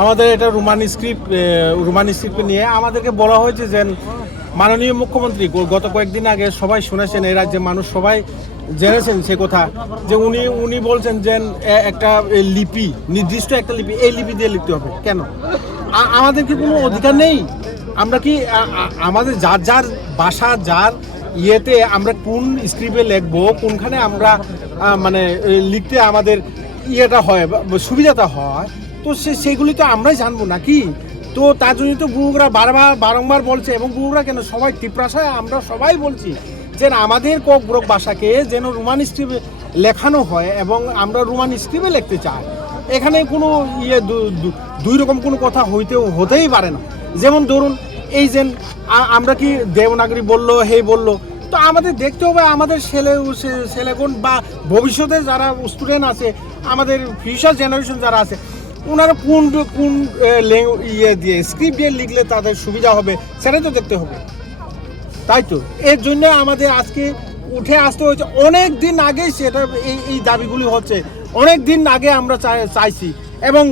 আমাদের এটা Roman script নিয়ে আমাদেরকে বলা হয়েছে যে মাননীয় মুখ্যমন্ত্রী গত কয়েকদিন আগে সবাই শুনেছেন, এই রাজ্যের মানুষ সবাই জেনেছেন সে কথা, যে উনি বলছেন যে একটা লিপি, নির্দিষ্ট একটা লিপি, এই লিপি দিয়ে লিখতে হবে। কেন? আমাদের কি কোনো অধিকার নেই? আমরা কি আমাদের যার যার ভাষা, যার ইয়েতে আমরা কোন স্ক্রিপ্টে লিখবো, কোনখানে আমরা মানে লিখতে আমাদের ইয়েটা হয়, সুবিধাটা হয়, তো সেগুলি তো আমরাই জানবো নাকি? তো তার জন্য তো গুরুরা বারংবার বলছে, এবং গুরুরা কেন, সবাই তীব্রাশায় আমরা সবাই বলছি যে আমাদের কক ভাষাকে যেন রোমান স্ক্রিপ্টে লেখানো হয়, এবং আমরা রোমান স্ক্রিপ্টে লিখতে চাই। এখানে কোনো দুই রকম কোনো কথা হতেই পারে না। যেমন ধরুন, এই যে আমরা কি দেবনাগরী বললো, হে বললো, তো আমাদের দেখতে হবে আমাদের ছেলেগণ বা ভবিষ্যতে যারা স্টুডেন্ট আছে, আমাদের ফিউচার জেনারেশন যারা আছে, ওনারা কোন ইয়ে দিয়ে স্ক্রিপ্ট দিয়ে লিখলে তাদের সুবিধা হবে, সেটাই তো দেখতে হবে, তাই তো। এর জন্য আমাদের আজকে উঠে আসতে হয়েছে। অনেক দিন আগে সেটা এই দাবিগুলি হচ্ছে, অনেক দিন আগে আমরা চাইছি, এবং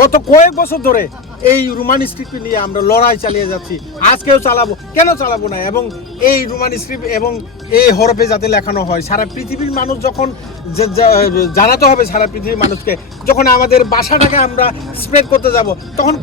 গত কয়েক বছর ধরে এই রোমান স্ক্রিপ্ট নিয়ে আমরা লড়াই চালিয়ে যাচ্ছি। আজকেও চালাবো, কেন চালাবো না? এবং এই রোমান স্ক্রিপ্ট এবং এই হরফে যাতে লেখানো হয়, সারা পৃথিবীর মানুষ যখন জানাতে হবে, সারা পৃথিবীর মানুষকে যখন আমাদের ভাষাটাকে আমরা স্প্রেড করতে যাব, তখন